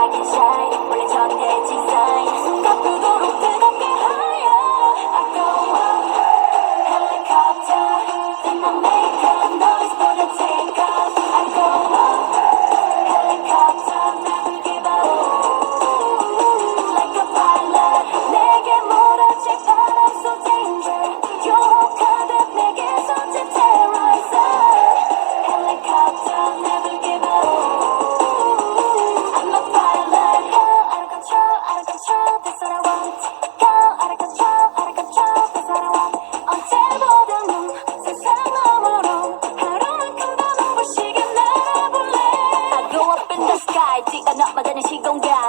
반짝인 shine 원래 전대 디자인 숨가쁘도록 뜨겁게 higher I go up helicopter then I make a noise for the take off I go up helicopter never give up like a pilot 내게 몰아칠 바람 so danger 유혹하듯 내게 손짓 terrorizer helicopter never give up I'm a pilot go out of control that's what I want go out of control that's what I want 언제보다는 세상 너머로 하루만큼 더 눈부시게 날아볼래 I go up in the sky 뛰어넘어가는 시공간